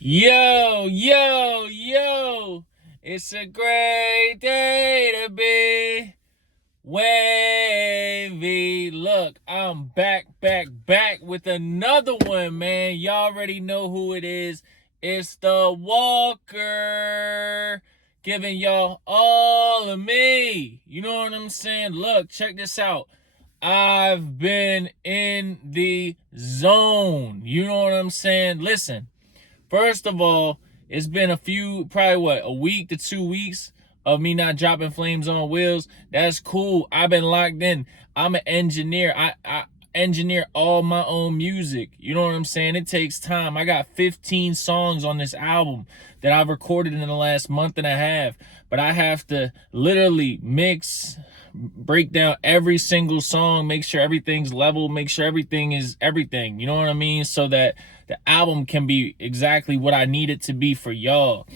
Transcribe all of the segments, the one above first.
Yo, yo, yo, it's a great day to be wavy. Look, I'm back with another one, man. Y'all already know who it is. It's the Walker giving y'all all of me. You know what I'm saying? Look, check this out. I've been in the zone. You know what I'm saying? Listen. First of all, it's been probably a week to 2 weeks of me not dropping Flames on Wheels. That's cool. I've been locked in. I'm an engineer. I engineer all my own music. You know what I'm saying? It takes time. I got 15 songs on this album that I've recorded in the last month and a half, but I have to literally mix, break down every single song, make sure everything's level, make sure everything is everything. You know what I mean? So that the album can be exactly what I need it to be for y'all.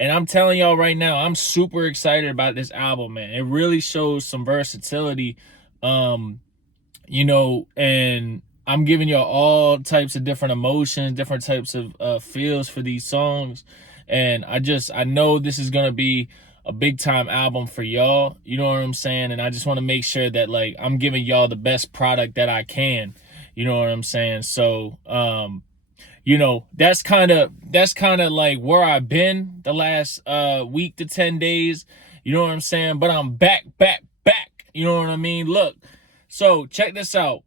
And I'm telling y'all right now, I'm super excited about this album, man. It really shows some versatility, and I'm giving y'all all types of different emotions, different types of feels for these songs. And I know this is going to be a big time album for y'all. You know what I'm saying? And I just want to make sure that like I'm giving y'all the best product that I can. You know what I'm saying? So, that's kind of like where I've been the last week to 10 days. You know what I'm saying? But I'm back. You know what I mean? Look, so check this out.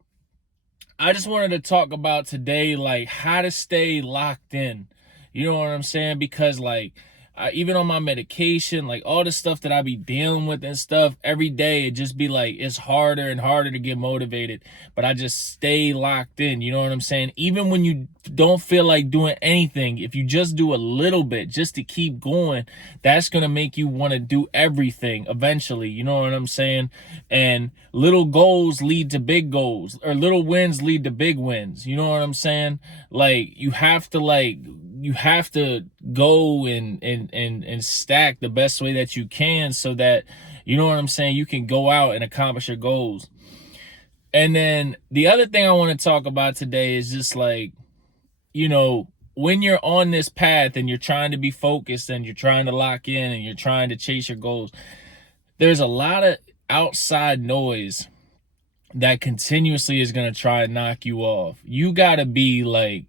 I just wanted to talk about today, like how to stay locked in. You know what I'm saying? Because like, even on my medication, like all the stuff that I be dealing with and stuff every day, it just be like, it's harder and harder to get motivated, but I just stay locked in. You know what I'm saying? Even when you don't feel like doing anything, if you just do a little bit just to keep going, that's going to make you want to do everything eventually. You know what I'm saying? And little goals lead to big goals, or little wins lead to big wins. You know what I'm saying? Like you have to go and stack the best way that you can, so that, you know what I'm saying, you can go out and accomplish your goals. And then the other thing I want to talk about today is just like, when you're on this path and you're trying to be focused and you're trying to lock in and you're trying to chase your goals, there's a lot of outside noise that continuously is going to try and knock you off. You got to be like,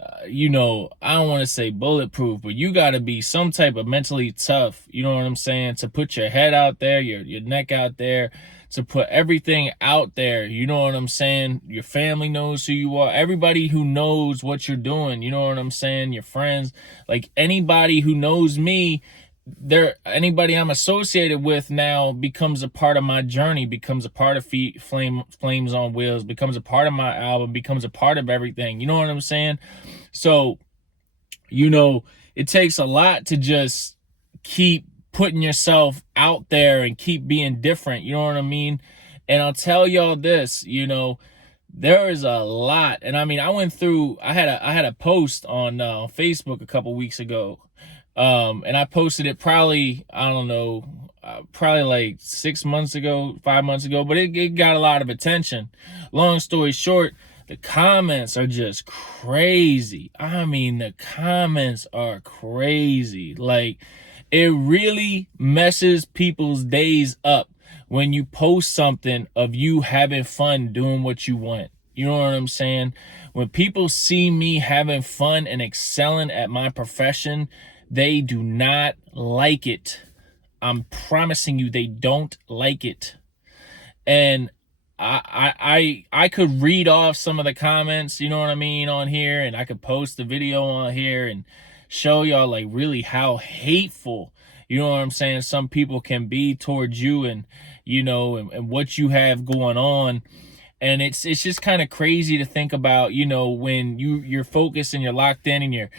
I don't want to say bulletproof, but you got to be some type of mentally tough, you know what I'm saying, to put your head out there, your neck out there, to put everything out there. You know what I'm saying? Your family knows who you are. Everybody who knows what you're doing, you know what I'm saying? Your friends, like anybody who knows me, anybody I'm associated with now becomes a part of my journey, becomes a part of Flames on Wheels, becomes a part of my album, becomes a part of everything. You know what I'm saying? So, it takes a lot to just keep putting yourself out there and keep being different. You know what I mean? And I'll tell y'all this, there is a lot. And I mean, I had a post on Facebook a couple weeks ago. And I posted it probably, I don't know, probably like 6 months ago, 5 months ago, but it got a lot of attention. Long story short, the comments are just crazy. I mean, the comments are crazy. Like, it really messes people's days up when you post something of you having fun doing what you want. You know what I'm saying? When people see me having fun and excelling at my profession, they do not like it. I'm promising you, they don't like it. And I could read off some of the comments, you know what I mean, on here, and I could post the video on here and show y'all like really how hateful, you know what I'm saying, some people can be towards you, and and what you have going on. And it's just kind of crazy to think about, when you're focused and you're locked in, and you're,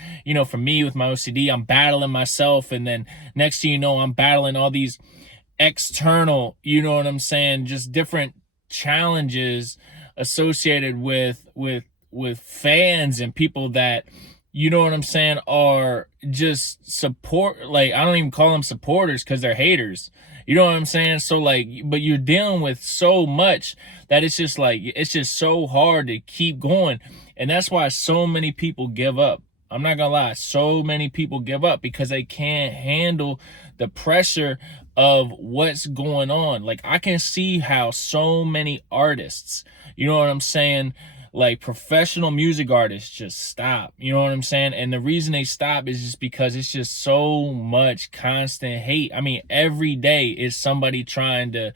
for me with my OCD, I'm battling myself, and then next thing you know, I'm battling all these external, you know what I'm saying, just different challenges associated with fans and people that, you know what I'm saying, are just support. Like, I don't even call them supporters because they're haters. You know what I'm saying? So like, but you're dealing with so much that it's just like, it's just so hard to keep going. And that's why so many people give up. I'm not gonna lie. So many people give up because they can't handle the pressure of what's going on. Like, I can see how so many artists, you know what I'm saying, like professional music artists, just stop. You know what I'm saying? And the reason they stop is just because it's just so much constant hate. I mean, every day is somebody trying to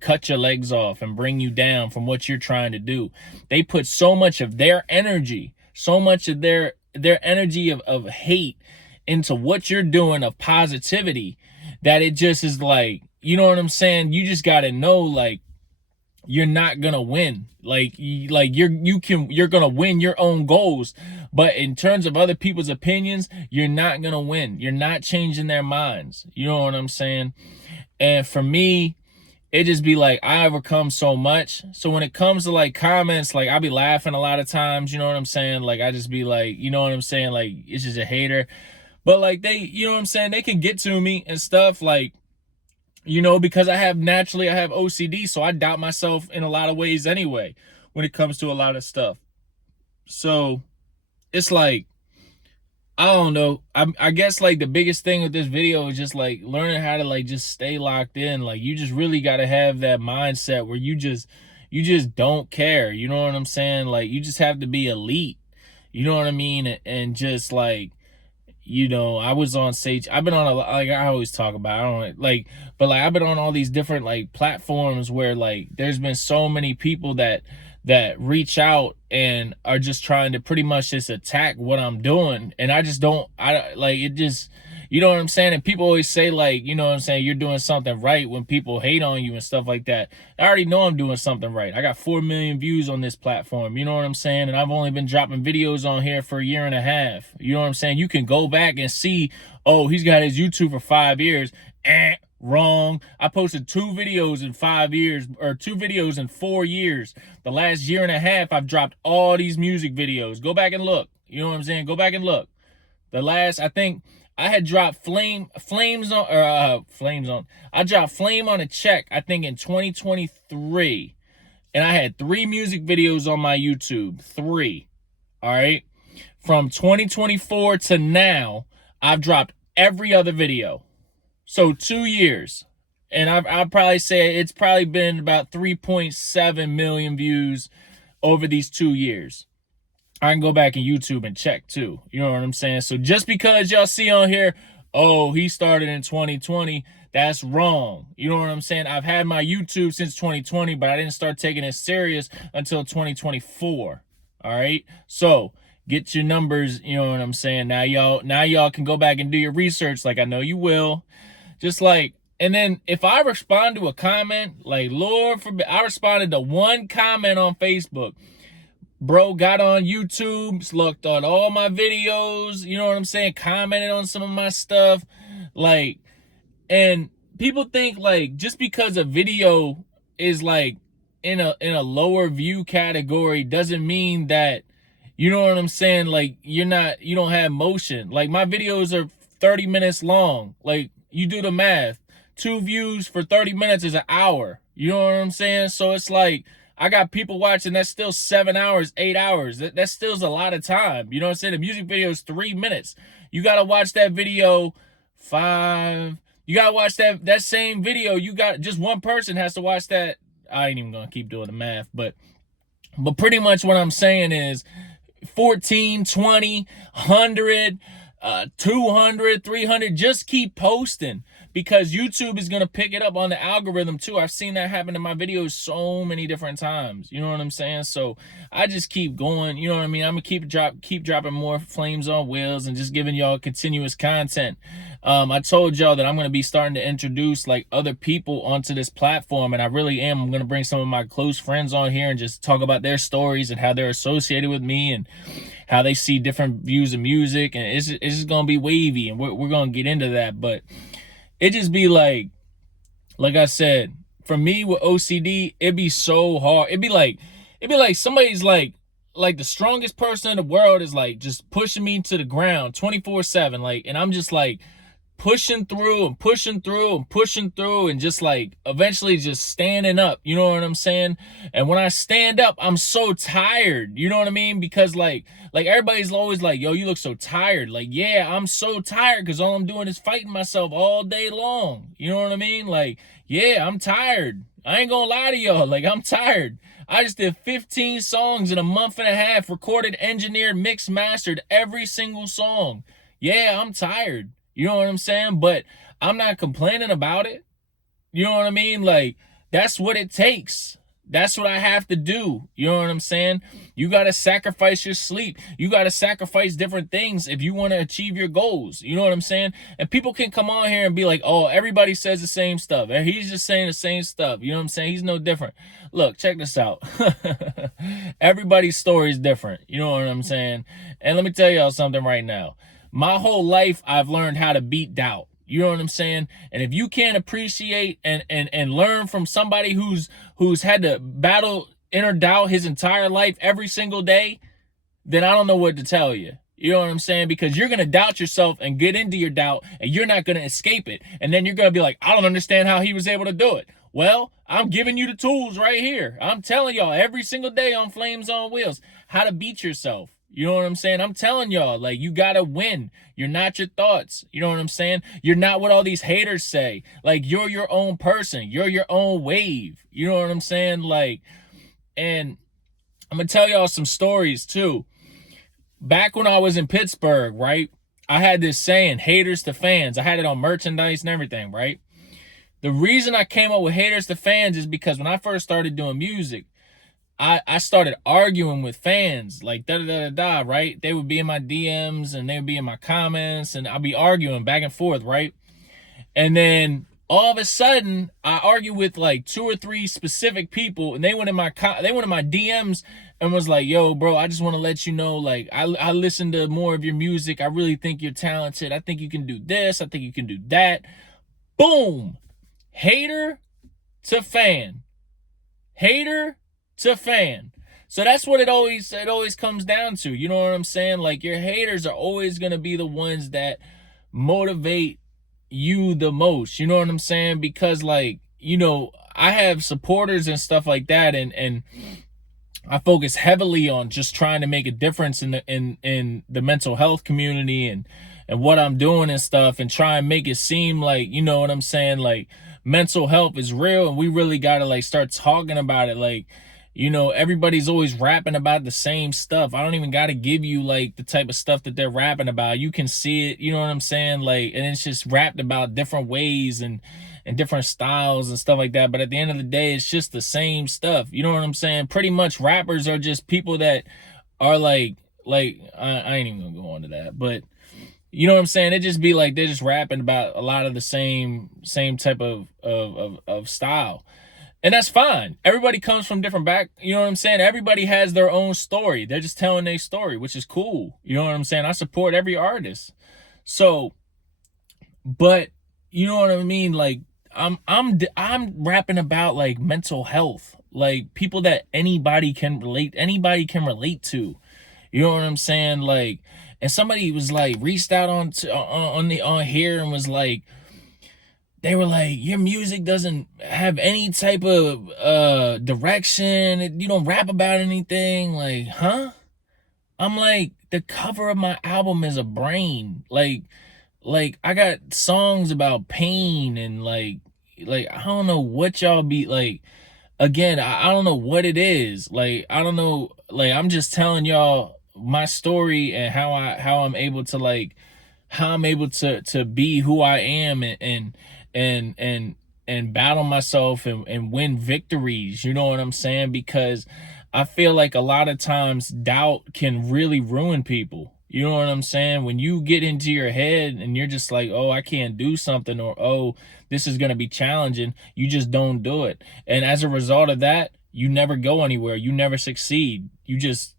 cut your legs off and bring you down from what you're trying to do. They put so much of their energy, so much of their energy of hate into what you're doing, of positivity, that it just is like, you know what I'm saying? You just got to know, like, you're not gonna win. Like you're gonna win your own goals, but in terms of other people's opinions, you're not gonna win. You're not changing their minds. You know what I'm saying? And for me, it just be like, I overcome so much. So when it comes to like comments, like I be laughing a lot of times. You know what I'm saying? Like I just be like, you know what I'm saying? Like it's just a hater. But like they, you know what I'm saying? They can get to me and stuff, like, you know, because I have OCD, so I doubt myself in a lot of ways anyway when it comes to a lot of stuff. So it's like, I don't know. I guess like the biggest thing with this video is just like learning how to like just stay locked in. Like you just really got to have that mindset where you just don't care. You know what I'm saying? Like you just have to be elite. You know what I mean? And just like, you know, I was on Sage. I've been on like I always talk about, I don't like, but like I've been on all these different like platforms where like there's been so many people that reach out and are just trying to pretty much just attack what I'm doing, and I just don't, I like it just, you know what I'm saying? And people always say like, you know what I'm saying, you're doing something right when people hate on you and stuff like that. I already know I'm doing something right. I got 4 million views on this platform, you know what I'm saying? And I've only been dropping videos on here for a year and a half. You know what I'm saying? You can go back and see, oh, he's got his YouTube for 5 years. Wrong. I posted 2 videos in 5 years, or 2 videos in 4 years. The last year and a half, I've dropped all these music videos. Go back and look. You know what I'm saying? Go back and look. The last, I think I had dropped Flames on. I dropped Flame on a Check, I think in 2023. And I had 3 music videos on my YouTube. 3. All right. From 2024 to now, I've dropped every other video. So 2 years. And I'd probably say it's probably been about 3.7 million views over these 2 years. I can go back in YouTube and check too. You know what I'm saying? So just because y'all see on here, oh, he started in 2020, that's wrong. You know what I'm saying? I've had my YouTube since 2020, but I didn't start taking it serious until 2024. All right? So get your numbers, you know what I'm saying? Now y'all can go back and do your research, like I know you will. Just like, and then if I respond to a comment, like Lord forbid, I responded to 1 comment on Facebook. Bro got on YouTube, looked on all my videos, you know what I'm saying, commented on some of my stuff, like, and people think like just because a video is like in a lower view category doesn't mean that, you know what I'm saying, like you don't have motion. Like my videos are 30 minutes long. Like you do the math. 2 views for 30 minutes is an hour. You know what I'm saying? So it's like, I got people watching, that's still 7 hours, 8 hours. That still's a lot of time. You know what I'm saying? The music video is 3 minutes. You got to watch that video 5. You got to watch that same video. You got, just one person has to watch that. I ain't even going to keep doing the math, but pretty much what I'm saying is 14, 20, 100, 200, 300, just keep posting. Because YouTube is going to pick it up on the algorithm too. I've seen that happen in my videos so many different times. You know what I'm saying? So I just keep going. You know what I mean? I'm going to keep dropping more Flames on Wheels and just giving y'all continuous content. I told y'all that I'm going to be starting to introduce like other people onto this platform. And I really am. I'm going to bring some of my close friends on here and just talk about their stories and how they're associated with me and how they see different views of music. And it's just going to be wavy. And we're going to get into that. But it just be like I said, for me with OCD, it'd be so hard. It'd be like somebody's like the strongest person in the world is like just pushing me to the ground 24/7. Like, and I'm just like pushing through and pushing through and pushing through and just like eventually just standing up, you know what I'm saying? And when I stand up, I'm so tired, you know what I mean? Because like everybody's always like, yo, you look so tired. Like, yeah, I'm so tired because all I'm doing is fighting myself all day long, you know what I mean? Like, yeah, I'm tired. I ain't gonna lie to y'all, like, I'm tired. I just did 15 songs in a month and a half, recorded, engineered, mixed, mastered every single song. Yeah, I'm tired. You know what I'm saying? But I'm not complaining about it. You know what I mean? Like, that's what it takes. That's what I have to do. You know what I'm saying? You got to sacrifice your sleep. You got to sacrifice different things if you want to achieve your goals. You know what I'm saying? And people can come on here and be like, oh, everybody says the same stuff. And he's just saying the same stuff. You know what I'm saying? He's no different. Look, check this out. Everybody's story is different. You know what I'm saying? And let me tell y'all something right now. My whole life, I've learned how to beat doubt. You know what I'm saying? And if you can't appreciate and learn from somebody who's had to battle inner doubt his entire life every single day, then I don't know what to tell you. You know what I'm saying? Because you're going to doubt yourself and get into your doubt and you're not going to escape it. And then you're going to be like, I don't understand how he was able to do it. Well, I'm giving you the tools right here. I'm telling y'all every single day on Flames on Wheels how to beat yourself. You know what I'm saying? I'm telling y'all, like, you gotta win. You're not your thoughts. You know what I'm saying? You're not what all these haters say. Like, you're your own person. You're your own wave. You know what I'm saying? Like, and I'm gonna tell y'all some stories too. Back when I was in Pittsburgh, right? I had this saying, haters to fans. I had it on merchandise and everything, right? The reason I came up with haters to fans is because when I first started doing music, I started arguing with fans, like da-da-da-da-da, right? They would be in my DMs and they would be in my comments and I'd be arguing back and forth, right? And then all of a sudden, I argued with like 2 or 3 specific people and they went in my DMs and was like, yo, bro, I just want to let you know, like, I listen to more of your music. I really think you're talented. I think you can do this. I think you can do that. Boom. Hater to fan. Hater to fan. So that's what it always comes down to. You know what I'm saying? Like, your haters are always going to be the ones that motivate you the most. You know what I'm saying? Because, like, you know, I have supporters and stuff like that, and I focus heavily on just trying to make a difference in the mental health community and what I'm doing and stuff, and try and make it seem like, you know what I'm saying, like, mental health is real and we really got to, like, start talking about it. Like, you know, everybody's always rapping about the same stuff. I don't even got to give you, like, the type of stuff that they're rapping about. You can see it, you know what I'm saying? Like, and it's just rapped about different ways and different styles and stuff like that. But at the end of the day, it's just the same stuff. You know what I'm saying? Pretty much rappers are just people that are like I ain't even gonna go on to that. But you know what I'm saying? It just be like they're just rapping about a lot of the same type of style. And that's fine. Everybody comes from different you know what I'm saying? Everybody has their own story. They're just telling their story, which is cool. You know what I'm saying? I support every artist. So, but you know what I mean? Like, I'm rapping about, like, mental health, like, people that anybody can relate to. You know what I'm saying? Like, and somebody was like reached out on here and was like, they were like, your music doesn't have any type of direction. You don't rap about anything. Like, huh? I'm like, the cover of my album is a brain. Like I got songs about pain and like I don't know what y'all be like. Again, I don't know what it is. Like, I don't know. Like, I'm just telling y'all my story and how I'm able to, like, how I'm able to be who I am and battle myself and win victories. You know what I'm saying? Because I feel like a lot of times doubt can really ruin people. You know what I'm saying? When you get into your head and you're just like, oh, I can't do something, or, oh, this is going to be challenging, you just don't do it. And as a result of that, you never go anywhere. You never succeed. You just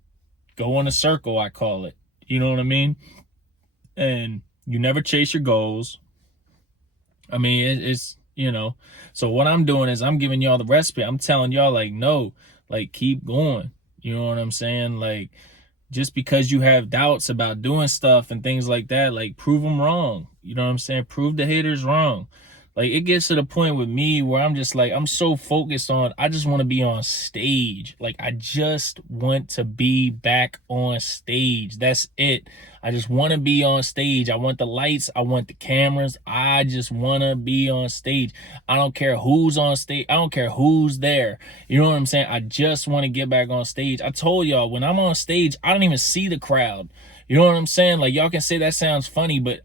go in a circle, I call it. You know what I mean? And you never chase your goals. I mean, it's, you know, so what I'm doing is I'm giving y'all the recipe. I'm telling y'all, like, no, like, keep going. You know what I'm saying? Like, just because you have doubts about doing stuff and things like that, like prove them wrong. You know what I'm saying? Prove the haters wrong. Like it gets to the point with me where I'm just like, I'm so focused on, I just want to be on stage. Like I just want to be back on stage. That's it. I just want to be on stage. I want the lights. I want the cameras. I just want to be on stage. I don't care who's on stage. I don't care who's there. You know what I'm saying? I just want to get back on stage. I told y'all, when I'm on stage, I don't even see the crowd. You know what I'm saying? Like y'all can say that sounds funny, but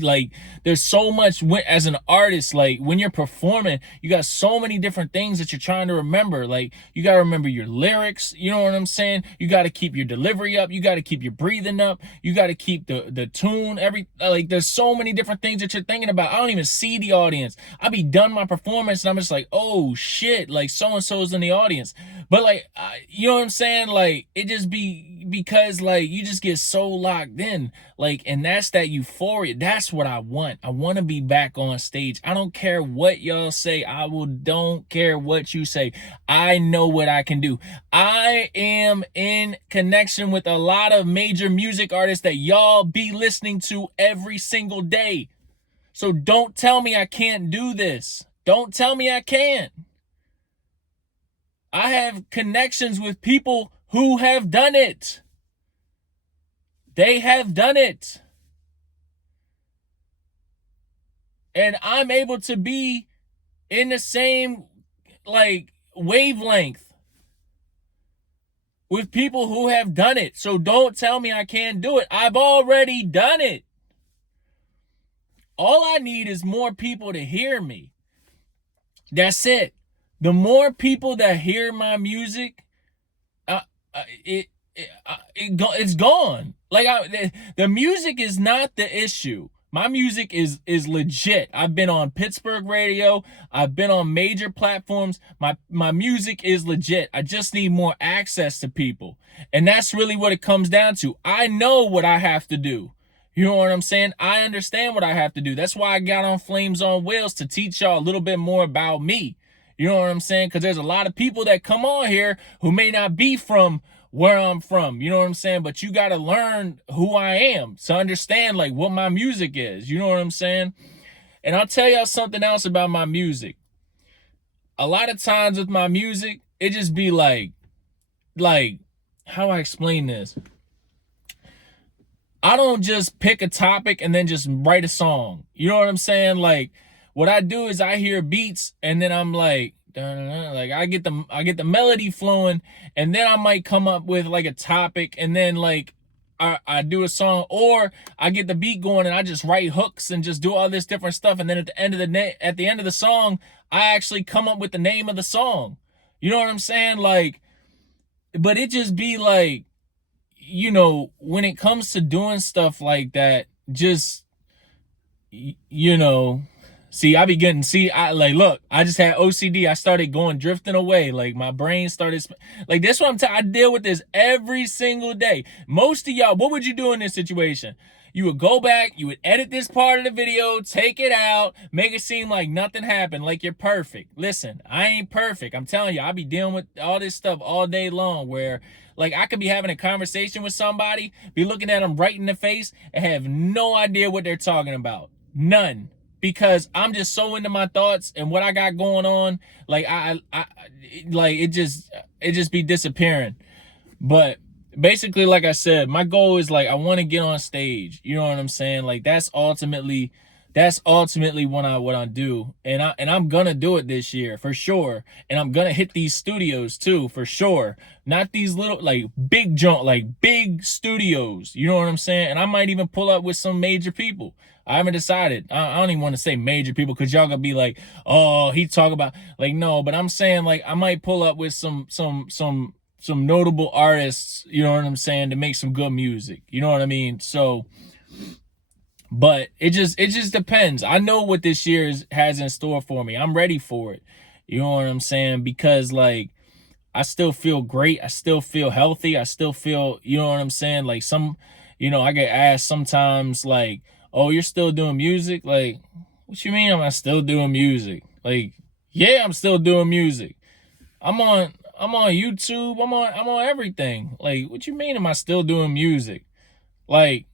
like there's so much as an artist, like when you're performing, you got so many different things that you're trying to remember. Like you got to remember your lyrics. You know what I'm saying? You got to keep your delivery up. You got to keep your breathing up. You got to keep the tune. Like there's so many different things that you're thinking about. I don't even see the audience. I be done my performance and I'm just like, oh shit, like so-and-so's in the audience. But like, you know what I'm saying? Like it just be because like you just get so locked in, like, and that's that euphoria. That's what I want. I want to be back on stage. I don't care what y'all say. Don't care what you say. I know what I can do. I am in connection with a lot of major music artists that y'all be listening to every single day. So don't tell me I can't do this. Don't tell me I can't. I have connections with people who have done it. They have done it. And I'm able to be in the same like wavelength with people who have done it. So don't tell me I can't do it. I've already done it. All I need is more people to hear me. That's it. The more people that hear my music, it's gone. Like the music is not the issue. My music is legit. I've been on Pittsburgh radio. I've been on major platforms. My music is legit. I just need more access to people. And that's really what it comes down to. I know what I have to do. You know what I'm saying? I understand what I have to do. That's why I got on Flames on Wheels, to teach y'all a little bit more about me. You know what I'm saying? Because there's a lot of people that come on here who may not be from where I'm from. You know what I'm saying? But you got to learn who I am to understand like what my music is. You know what I'm saying? And I'll tell y'all something else about my music. A lot of times with my music, it just be like, how do I explain this? I don't just pick a topic and then just write a song. You know what I'm saying? Like what I do is I hear beats and then I'm like, like I get the melody flowing, and then I might come up with like a topic, and then like I do a song, or I get the beat going and I just write hooks and just do all this different stuff, and then at the end of the song, I actually come up with the name of the song. You know what I'm saying? Like, but it just be like, you know, when it comes to doing stuff like that, just, you know, I like, look, I just had OCD. I started going drifting away. Like my brain started, like this one, I deal with this every single day. Most of y'all, what would you do in this situation? You would go back, you would edit this part of the video, take it out, make it seem like nothing happened, like you're perfect. Listen, I ain't perfect. I'm telling you, I be dealing with all this stuff all day long, where like I could be having a conversation with somebody, be looking at them right in the face, and have no idea what they're talking about. None. Because I'm just so into my thoughts and what I got going on. Like I like it just be disappearing. But basically, like I said, my goal is like I want to get on stage. You know what I'm saying? Like that's ultimately what I do. And I'm gonna do it this year for sure. And I'm gonna hit these studios too for sure. Not these little like big studios. You know what I'm saying? And I might even pull up with some major people. I haven't decided. I don't even want to say major people, because y'all gonna be like, oh, he talk about like, no, but I'm saying like I might pull up with some notable artists, you know what I'm saying, to make some good music. You know what I mean? So, but it just depends. I know what this year has in store for me. I'm ready for it. You know what I'm saying? Because like I still feel great. I still feel healthy. I still feel, you know what I'm saying? Like I get asked sometimes like, oh, you're still doing music? Like, what you mean am I still doing music? Like, yeah, I'm still doing music. I'm on I'm on YouTube. I'm on everything. Like, what you mean am I still doing music? Like,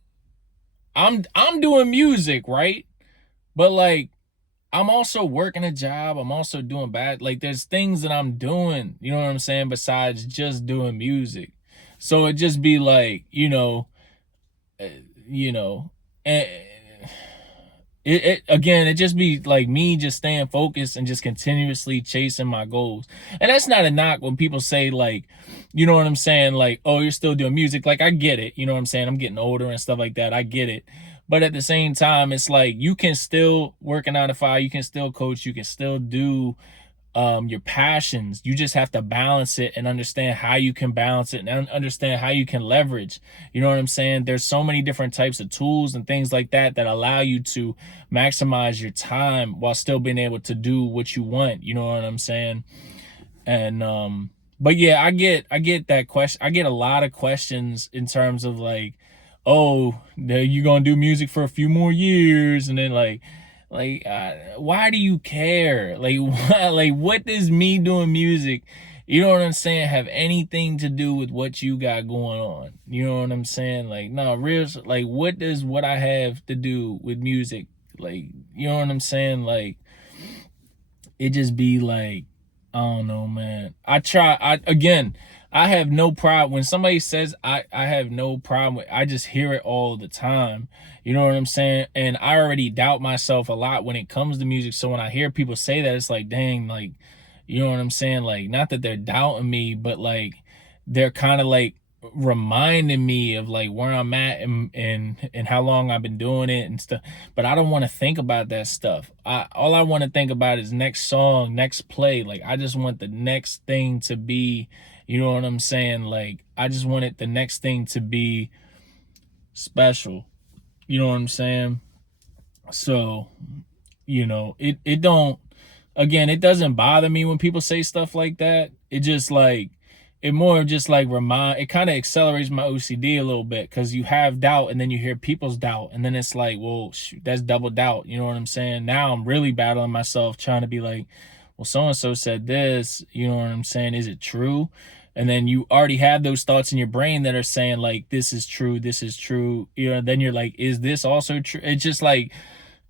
I'm doing music, right? But like I'm also working a job. I'm also doing bad. Like there's things that I'm doing, you know what I'm saying, besides just doing music. So it just be like, uh, you know, and it again, it just be like me just staying focused and just continuously chasing my goals. And that's not a knock when people say like, you know what I'm saying, like, oh, you're still doing music. Like I get it, you know what I'm saying? I'm getting older and stuff like that. I get it. But at the same time, it's like you can still work a 9 to 5, you can still coach, you can still do your passions. You just have to balance it and understand how you can balance it and understand how you can leverage. You know what I'm saying? There's so many different types of tools and things like that that allow you to maximize your time while still being able to do what you want. You know what I'm saying? And but yeah, I get that question. I get a lot of questions in terms of like, oh, you gonna do music for a few more years, and then why do you care? Like, like, what does me doing music, you know what I'm saying, have anything to do with what you got going on? You know what I'm saying? Like, no, real, like, what does what I have to do with music? Like, you know what I'm saying? Like, it just be like, I don't know, man. I have no problem when somebody says I have no problem with, I just hear it all the time. You know what I'm saying? And I already doubt myself a lot when it comes to music. So when I hear people say that, it's like, dang, like, you know what I'm saying? Like, not that they're doubting me, but like they're kind of like reminding me of like where I'm at and how long I've been doing it and stuff. But I don't want to think about that stuff. All I want to think about is next song, next play. Like I just want the next thing to be, you know what I'm saying? Like I just want it the next thing to be special. You know what I'm saying? So, it don't, again, it doesn't bother me when people say stuff like that. It just like, it more just like it kind of accelerates my OCD a little bit because you have doubt and then you hear people's doubt and then it's like, well, shoot, that's double doubt. You know what I'm saying? Now I'm really battling myself trying to be like, well, so-and-so said this, you know what I'm saying? Is it true? And then you already have those thoughts in your brain that are saying like, this is true, this is true. Then you're like, is this also true? It's just like,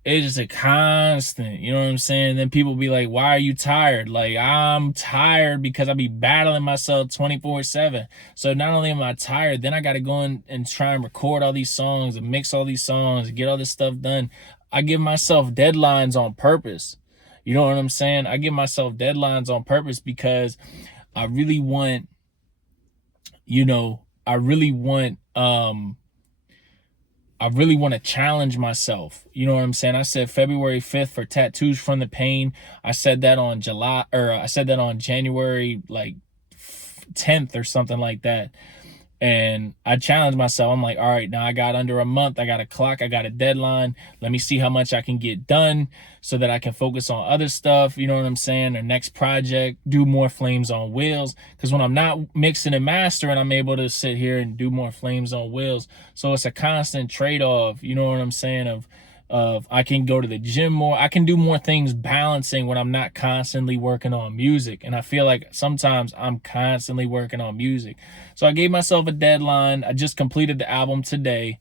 it's just a constant, you know what I'm saying? Then people be like, why are you tired? Like, I'm tired because I be battling myself 24/7. So not only am I tired, then I got to go in and try and record all these songs and mix all these songs and get all this stuff done. I give myself deadlines on purpose. You know what I'm saying? I give myself deadlines on purpose because I really want, I really want, to challenge myself. You know what I'm saying? I said February 5th for Tattoos from the Pain. I said that on January like 10th or something like that. And I challenged myself. I'm like, all right, now I got under a month. I got a clock. I got a deadline. Let me see how much I can get done so that I can focus on other stuff. You know what I'm saying? Or next project, do more Flames on Wheels. Because when I'm not mixing and mastering, I'm able to sit here and do more Flames on Wheels. So it's a constant trade-off. You know what I'm saying? Of I can go to the gym more. I can do more things balancing when I'm not constantly working on music. And I feel like sometimes I'm constantly working on music. So I gave myself a deadline. I just completed the album today.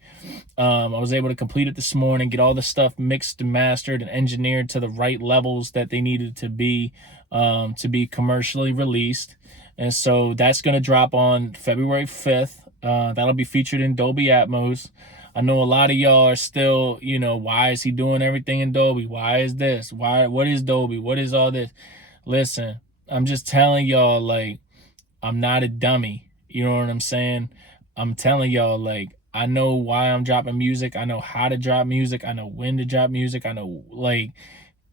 I was able to complete it this morning, get all the stuff mixed and mastered and engineered to the right levels that they needed to be commercially released. And so that's going to drop on February 5th. That'll be featured in Dolby Atmos. I know a lot of y'all are still, why is he doing everything in Dolby? Why is this? What is Dolby? What is all this? Listen, I'm just telling y'all, like, I'm not a dummy. You know what I'm saying? I'm telling y'all, like, I know why I'm dropping music. I know how to drop music. I know when to drop music. I know, like,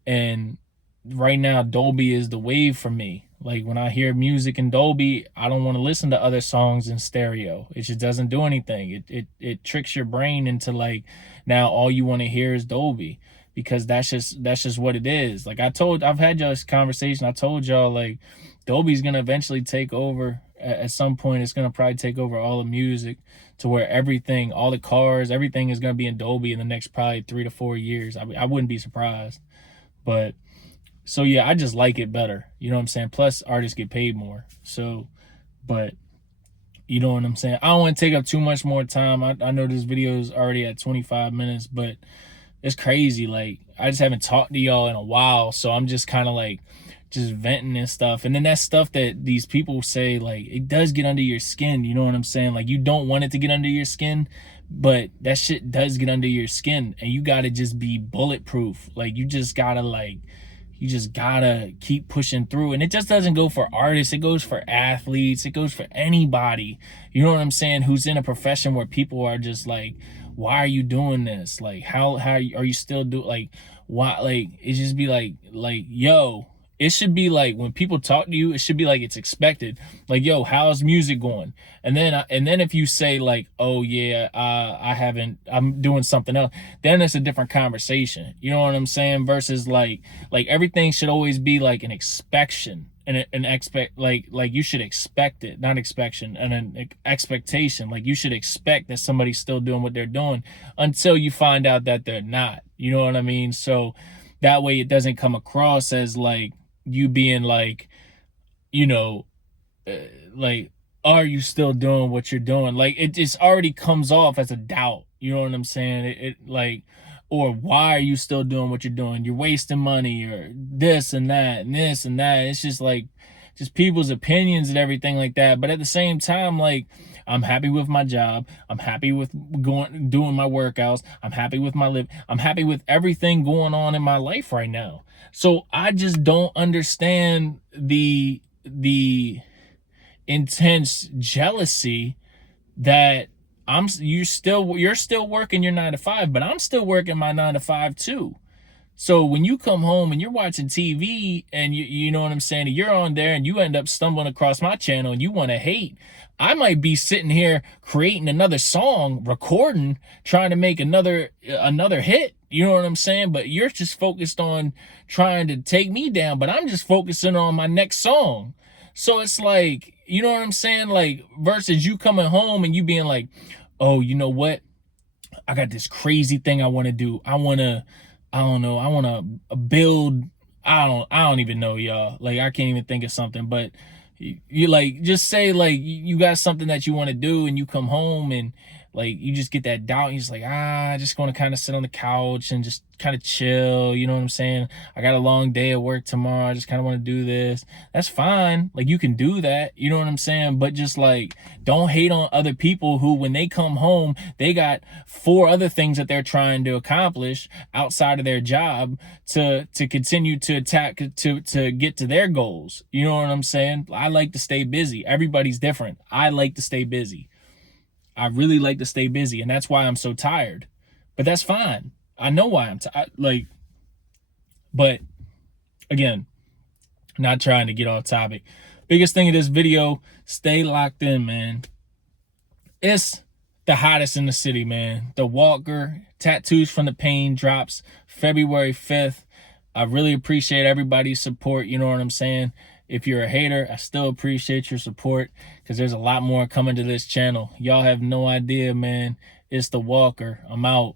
and right now, Dolby is the wave for me. Like when I hear music in Dolby, I don't want to listen to other songs in stereo. It just doesn't do anything. It tricks your brain into like now all you want to hear is Dolby because that's just what it is. Like I've had y'all this conversation. I told y'all like Dolby's gonna eventually take over at some point. It's gonna probably take over all the music to where everything, all the cars, everything is gonna be in Dolby in the next probably 3 to 4 years. I wouldn't be surprised, but So yeah, I just like it better. You know what I'm saying? Plus artists get paid more. So, but you know what I'm saying? I don't want to take up too much more time. I know this video is already at 25 minutes, but it's crazy. Like, I just haven't talked to y'all in a while. So I'm just kind of like just venting and stuff. And then that stuff that these people say, like, it does get under your skin. You know what I'm saying? Like, you don't want it to get under your skin, but that shit does get under your skin. And you got to just be bulletproof. Like, you just got to, like, you just gotta keep pushing through. And it just doesn't go for artists, it goes for athletes, it goes for anybody, you know what I'm saying, who's in a profession where people are just like, why are you doing this? Like, how are you still doing, like, why? Like, it just be like yo, it should be like, when people talk to you, it should be like it's expected. Like, yo, how's music going? And then if you say like, oh yeah, I'm doing something else, then it's a different conversation. You know what I'm saying? Versus like everything should always be like an expectation and an expect, like you should expect it, not expectation, and an expectation. Like, you should expect that somebody's still doing what they're doing until you find out that they're not. You know what I mean? So that way it doesn't come across as like you being like, you know, like, are you still doing what you're doing? Like, it just already comes off as a doubt. You know what I'm saying? It like, or why are you still doing what you're doing? You're wasting money, or this and that and this and that. It's just like, just people's opinions and everything like that. But at the same time, like, I'm happy with my job. I'm happy with doing my workouts. I'm happy with my live. I'm happy with everything going on in my life right now. So I just don't understand the intense jealousy that you're still working your 9 to 5, but I'm still working my 9 to 5 too. So when you come home and you're watching TV and you know what I'm saying, you're on there and you end up stumbling across my channel and you want to hate, I might be sitting here creating another song, recording, trying to make another hit. You know what I'm saying? But you're just focused on trying to take me down, but I'm just focusing on my next song. So it's like, you know what I'm saying? Like, versus you coming home and you being like, oh, you know what? I got this crazy thing I want to do. I want to build, I don't even know, y'all. Like, I can't even think of something, but you like, just say like you got something that you want to do and you come home and like you just get that doubt. You're just like, I just want to kind of sit on the couch and just kind of chill. You know what I'm saying? I got a long day at work tomorrow. I just kind of want to do this. That's fine. Like, you can do that. You know what I'm saying? But just like, don't hate on other people who, when they come home, they got 4 other things that they're trying to accomplish outside of their job to continue to attack, to get to their goals. You know what I'm saying? I like to stay busy. Everybody's different. I like to stay busy. I really like to stay busy, and that's why I'm so tired. But that's fine. I know why I'm tired. Like, but again, not trying to get off topic. Biggest thing of this video, stay locked in, man. It's the hottest in the city, man. The Walker, Tattoos from the Pain, drops February 5th. I really appreciate everybody's support. You know what I'm saying? If you're a hater, I still appreciate your support, because there's a lot more coming to this channel. Y'all have no idea, man. It's the Walker. I'm out.